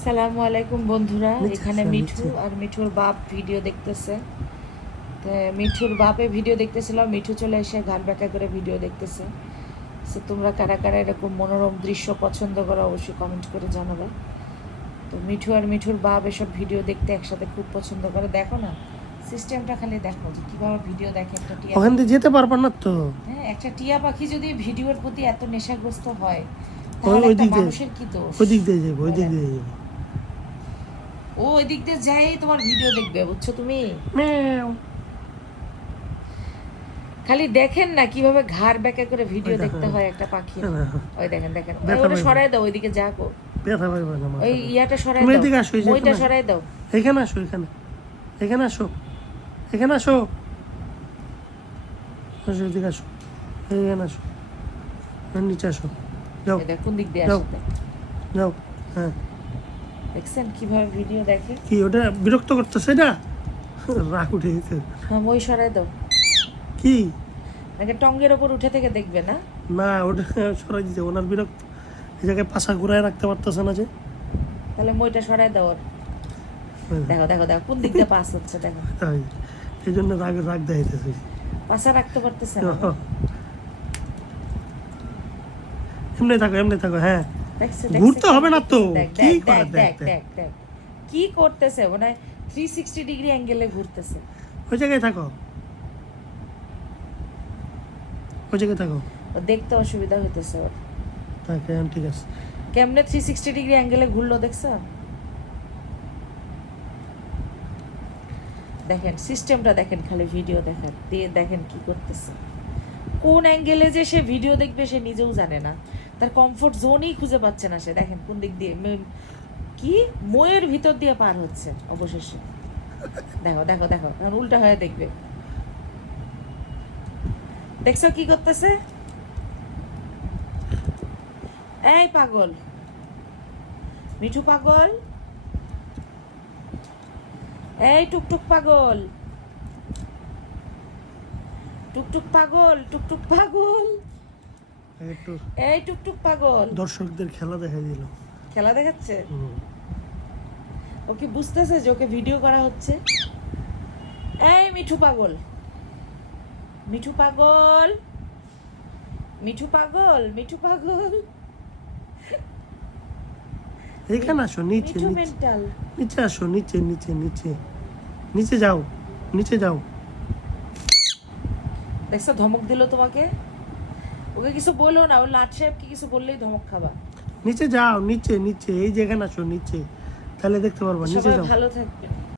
আসসালামু আলাইকুম বন্ধুরা, এখানে মিঠু আর মিঠুর বাপ ভিডিও দেখতেছে। তো মিঠুর বাপে ভিডিও দেখতেছিল, মিঠু চলে এসে গান ব্যাকা করে ভিডিও দেখতেছে। সো তোমরা কারা কারা এরকম মনোরম দৃশ্য পছন্দ করো অবশ্যই কমেন্ট করে জানাবে। তো মিঠু আর মিঠুর বাপ এসব ভিডিও দেখতে একসাথে খুব পছন্দ করে। দেখো না সিস্টেমটা, খালি দেখো যে কিভাবে ভিডিও দেখে একটা টিয়া। ওখান দিয়ে যেতে পারবা না তো। হ্যাঁ, একটা টিয়া পাখি যদি ভিডিওর প্রতি এত নেশাগ্রস্ত হয় তাহলে একটা মানুষের কি দোষ? ওই দিক দিয়ে যাবো, ওই দিক দিয়ে যাবো। ও ওই দিক দিয়ে যাই তোমার ভিডিও দেখবে, বুঝছো তুমি? খালি দেখেন না কিভাবে ঘাড় ব্যাকা করে ভিডিও দেখতে হয় একটা পাখি। ওই দেখেন দেখেন, ওটা সরাই দাও, ওইদিকে যা গো। ব্যথা পাইবা না। ওই ইয়াটা সরাই দাও, এদিকে আসো, ওইটা সরাই দাও। এখানে আসো, এখানে এখানে আসো, এখানে আসো, আসো এদিকে আসো, এখানে আসো, নিচে আসো, যাও কোন দিক দিয়ে যাও আসতে যাও। হ্যাঁ, দেখছেন কিভাবে ভিডিও দেখে? কি ওটা বিরক্ত করতেছে না? রাগ উঠে গেছে। হ্যাঁ, ওই সরাই দাও। কি নাকি টঙ্গের ওপর উঠে থেকে দেখবে না? না, ওটা সরাই দিতে ওনার বিরক্ত। এই জায়গায় পাশা ঘুরায় রাখতে পারতেছে না যে। তাহলে মইটা সরাই দাও। দেখো দেখো দেখো কোন দিক দিয়ে পাস হচ্ছে, দেখো। এই জন্য রাগ রাগ দেখাইতেছে। পাশা রাখতে পারতেছে না। এমনি থাকো, এমনি থাকো। হ্যাঁ, দেখছে ঘুরতে হবে না তো। কি দেখ দেখ দেখ দেখ কি করতেছে, মানে 360 ডিগ্রি অ্যাঙ্গেলে ঘুরতেছে। ওই জায়গায় থাকো, ওই জায়গায় থাকো। দেখতে অসুবিধা হইতেছে ওর। ঠিক আছে। কেমনে 360 ডিগ্রি অ্যাঙ্গেলে ঘুরলো দেখছো? দেখেন সিস্টেমটা দেখেন, খালি ভিডিও দেখেন দিয়ে দেখেন কি করতেছে। কোন অ্যাঙ্গেলে যে সে ভিডিও দেখবে সে নিজেও জানে না, তার কমফোর্ট জোনই খুঁজে পাচ্ছে না সে। দেখেন কোন দিক দিয়ে কি ময়ের ভিতর দিয়ে পার হচ্ছে অবশেষে। দেখো দেখো দেখো, এখন উল্টা হয়ে দেখবে। দেখছো কি করতেছে? এই পাগল মিঠু, পাগল, এই টুকটুক পাগল, টুকটুক পাগল, টুকটুক পাগল, একটু এই টুকটুক পাগল। দর্শকদের খেলা দেখাই দিল। খেলা দেখাচ্ছে। ওকে বুঝতেছে যে ওকে ভিডিও করা হচ্ছে। এই মিঠু পাগল, মিঠু পাগল, মিঠু পাগল, মিঠু পাগল, এখানে আসো, নিচে মিঠু নিচে মেন্টাল। নিচে আসো, নিচে নিচে নিচে নিচে যাও, নিচে যাও। দেখছো ধমক দিল তোমাকে? ওকে কিছু বলো না, ও লাট সাহেবকে কিছু বললেই ধমক খাবা। নিচে যাও, নিচে নিচে, এই যেখানে আসো নিচে, তাহলে দেখতে পারবা। নিচে সবাই যাও। ভালো থাকবেন।